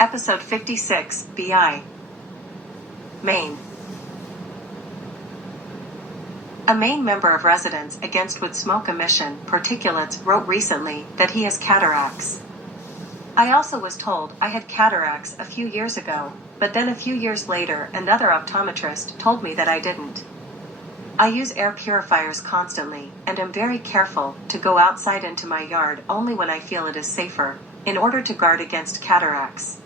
Episode 56, BI. Maine. A Maine member of Residents Against Wood Smoke Emission Particulates wrote recently that he has cataracts. I also was told I had cataracts a few years ago, but then a few years later another optometrist told me that I didn't. I use air purifiers constantly and am very careful to go outside into my yard only when I feel it is safer, in order to guard against cataracts.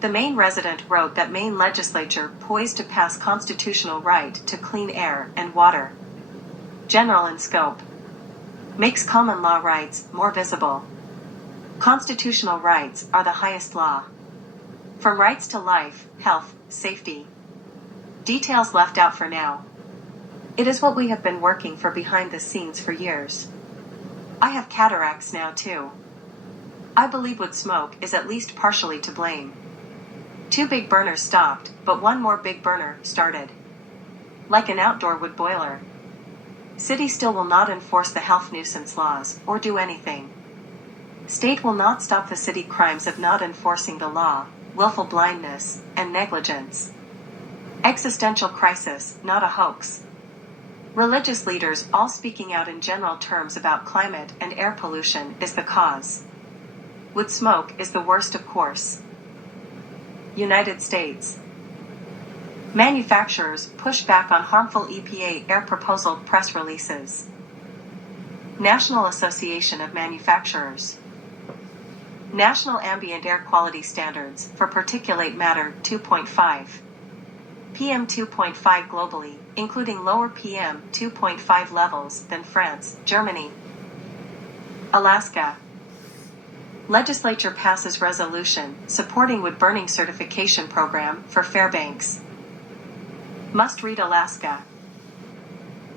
The Maine resident wrote that Maine legislature poised to pass constitutional right to clean air and water. General in scope. Makes common law rights more visible. Constitutional rights are the highest law. From rights to life, health, safety. Details left out for now. It is what we have been working for behind the scenes for years. I have cataracts now too. I believe wood smoke is at least partially to blame. 2 big burners stopped, but 1 more big burner started. Like an outdoor wood boiler. City still will not enforce the health nuisance laws, or do anything. State will not stop the city crimes of not enforcing the law, willful blindness, and negligence. Existential crisis, not a hoax. Religious leaders all speaking out in general terms about climate and air pollution is the cause. Wood smoke is the worst, of course. United States. Manufacturers push back on harmful EPA air proposal press releases. National Association of Manufacturers. National Ambient Air Quality Standards for Particulate Matter 2.5. PM 2.5 globally, including lower PM 2.5 levels than France, Germany. Alaska. Legislature passes resolution supporting wood burning certification program for Fairbanks. Must read Alaska.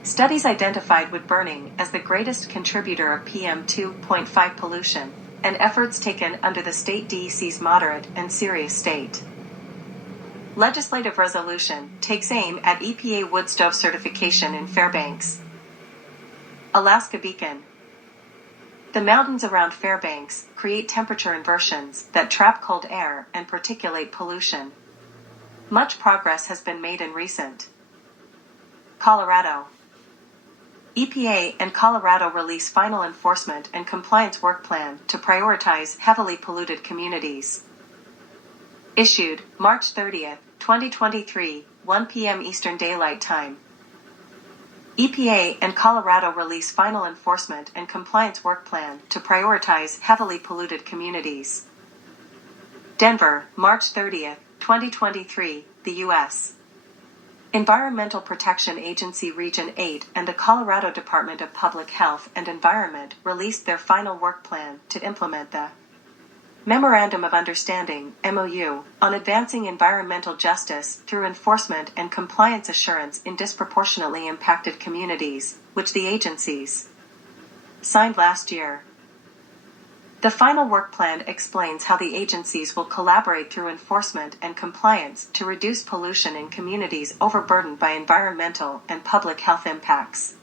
Studies identified wood burning as the greatest contributor of PM 2.5 pollution, and efforts taken under the state DEC's moderate and serious state. Legislative resolution takes aim at EPA wood stove certification in Fairbanks. Alaska Beacon. The mountains around Fairbanks create temperature inversions that trap cold air and particulate pollution. Much progress has been made in recent. Colorado. EPA and Colorado release final enforcement and compliance work plan to prioritize heavily polluted communities. Issued March 30, 2023, 1 p.m. Eastern Daylight Time. EPA and Colorado release final enforcement and compliance work plan to prioritize heavily polluted communities. Denver, March 30, 2023, the U.S. Environmental Protection Agency Region 8 and the Colorado Department of Public Health and Environment released their final work plan to implement the Memorandum of Understanding, MOU, on advancing environmental justice through enforcement and compliance assurance in disproportionately impacted communities, which the agencies signed last year. The final work plan explains how the agencies will collaborate through enforcement and compliance to reduce pollution in communities overburdened by environmental and public health impacts.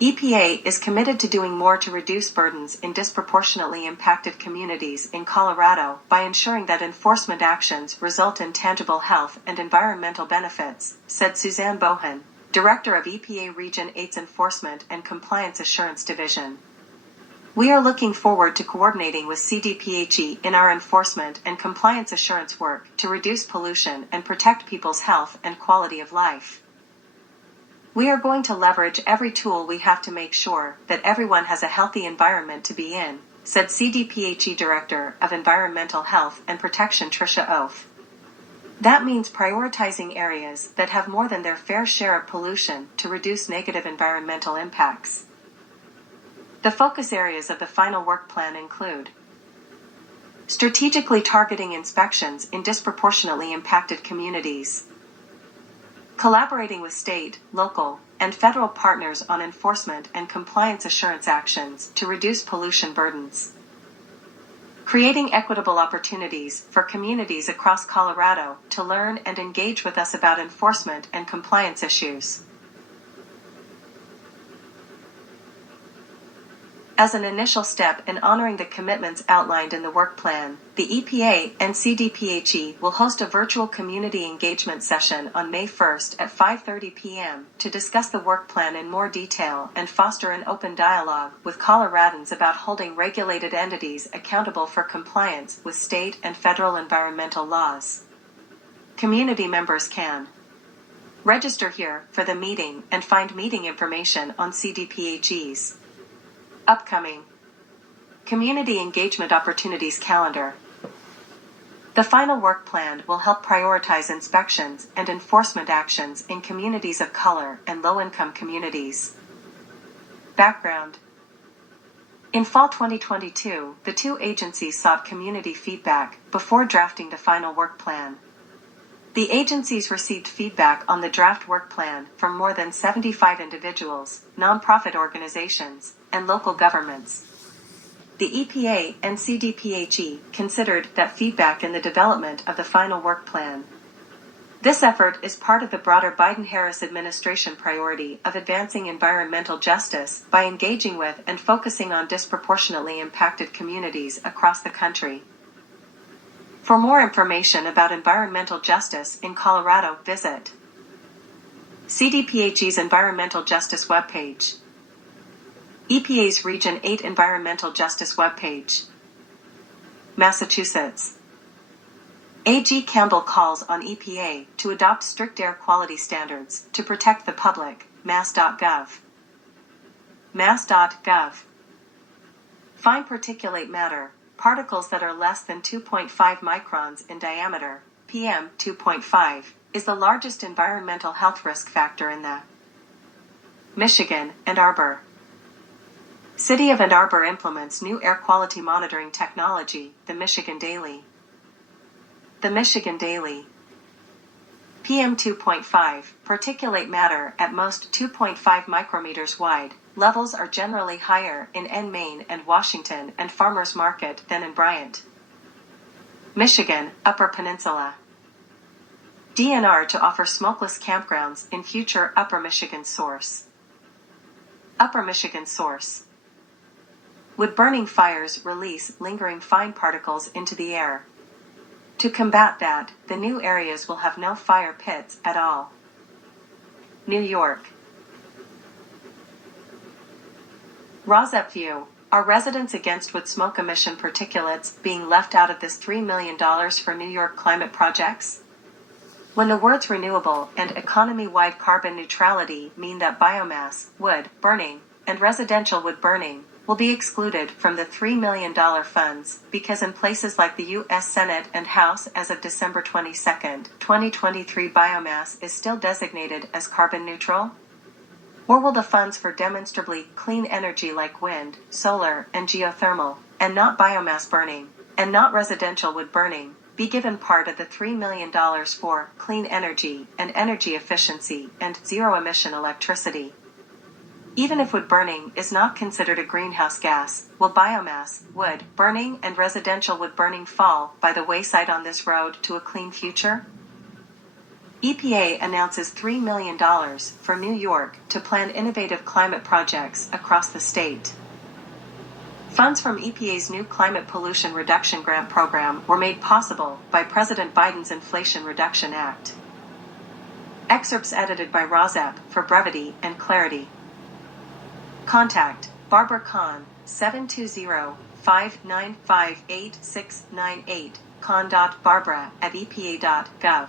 EPA is committed to doing more to reduce burdens in disproportionately impacted communities in Colorado by ensuring that enforcement actions result in tangible health and environmental benefits, said Suzanne Bohan, Director of EPA Region 8's Enforcement and Compliance Assurance Division. We are looking forward to coordinating with CDPHE in our enforcement and compliance assurance work to reduce pollution and protect people's health and quality of life. We are going to leverage every tool we have to make sure that everyone has a healthy environment to be in, said CDPHE Director of Environmental Health and Protection Tricia Oath. That means prioritizing areas that have more than their fair share of pollution to reduce negative environmental impacts. The focus areas of the final work plan include strategically targeting inspections in disproportionately impacted communities, collaborating with state, local, and federal partners on enforcement and compliance assurance actions to reduce pollution burdens, creating equitable opportunities for communities across Colorado to learn and engage with us about enforcement and compliance issues. As an initial step in honoring the commitments outlined in the work plan, the EPA and CDPHE will host a virtual community engagement session on May 1st at 5:30 p.m. to discuss the work plan in more detail and foster an open dialogue with Coloradans about holding regulated entities accountable for compliance with state and federal environmental laws. Community members can register here for the meeting and find meeting information on CDPHE's upcoming Community Engagement Opportunities Calendar. The final work plan will help prioritize inspections and enforcement actions in communities of color and low-income communities. Background: in fall 2022, the two agencies sought community feedback before drafting the final work plan. The agencies received feedback on the draft work plan from more than 75 individuals, nonprofit organizations, and local governments. The EPA and CDPHE considered that feedback in the development of the final work plan. This effort is part of the broader Biden-Harris administration priority of advancing environmental justice by engaging with and focusing on disproportionately impacted communities across the country. For more information about environmental justice in Colorado, visit CDPHE's Environmental Justice webpage, EPA's Region 8 Environmental Justice webpage. Massachusetts. A.G. Campbell calls on EPA to adopt strict air quality standards to protect the public. Mass.gov. Mass.gov. Fine particulate matter, particles that are less than 2.5 microns in diameter, PM 2.5, is the largest environmental health risk factor in the Michigan. Ann Arbor. City of Ann Arbor implements new air quality monitoring technology. The Michigan Daily. The Michigan Daily. PM 2.5, particulate matter at most 2.5 micrometers wide. Levels are generally higher in Maine and Washington and Farmers Market than in Bryant, Michigan, Upper Peninsula. DNR to offer smokeless campgrounds in future. Upper Michigan source. Upper Michigan source. Wood-burning fires release lingering fine particles into the air. To combat that, the new areas will have no fire pits at all. New York. Rosep View. Are residents against wood smoke emission particulates being left out of this $3 million for New York climate projects? When the words renewable and economy-wide carbon neutrality mean that biomass, wood burning, and residential wood burning will be excluded from the $3 million funds because in places like the U.S. Senate and House as of December 22, 2023 biomass is still designated as carbon neutral? Or will the funds for demonstrably clean energy like wind, solar, and geothermal, and not biomass burning, and not residential wood burning, be given part of the $3 million for clean energy and energy efficiency and zero-emission electricity? Even if wood burning is not considered a greenhouse gas, will biomass, wood burning, and residential wood burning fall by the wayside on this road to a clean future? EPA announces $3 million for New York to plan innovative climate projects across the state. Funds from EPA's new Climate Pollution Reduction Grant Program were made possible by President Biden's Inflation Reduction Act. Excerpts edited by Rosep for brevity and clarity. Contact Barbara Kahn, 720-595-8698, kahn.barbara@epa.gov.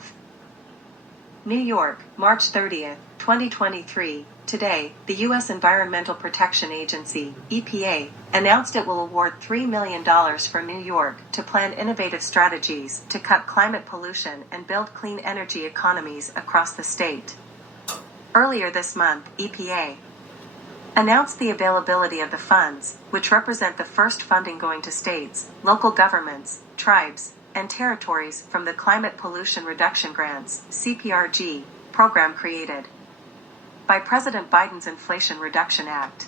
New York, March 30, 2023. Today, the U.S. Environmental Protection Agency, EPA, announced it will award $3 million for New York to plan innovative strategies to cut climate pollution and build clean energy economies across the state. Earlier this month, EPA announced the availability of the funds, which represent the first funding going to states, local governments, tribes, and territories from the Climate Pollution Reduction Grants (CPRG) program created by President Biden's Inflation Reduction Act.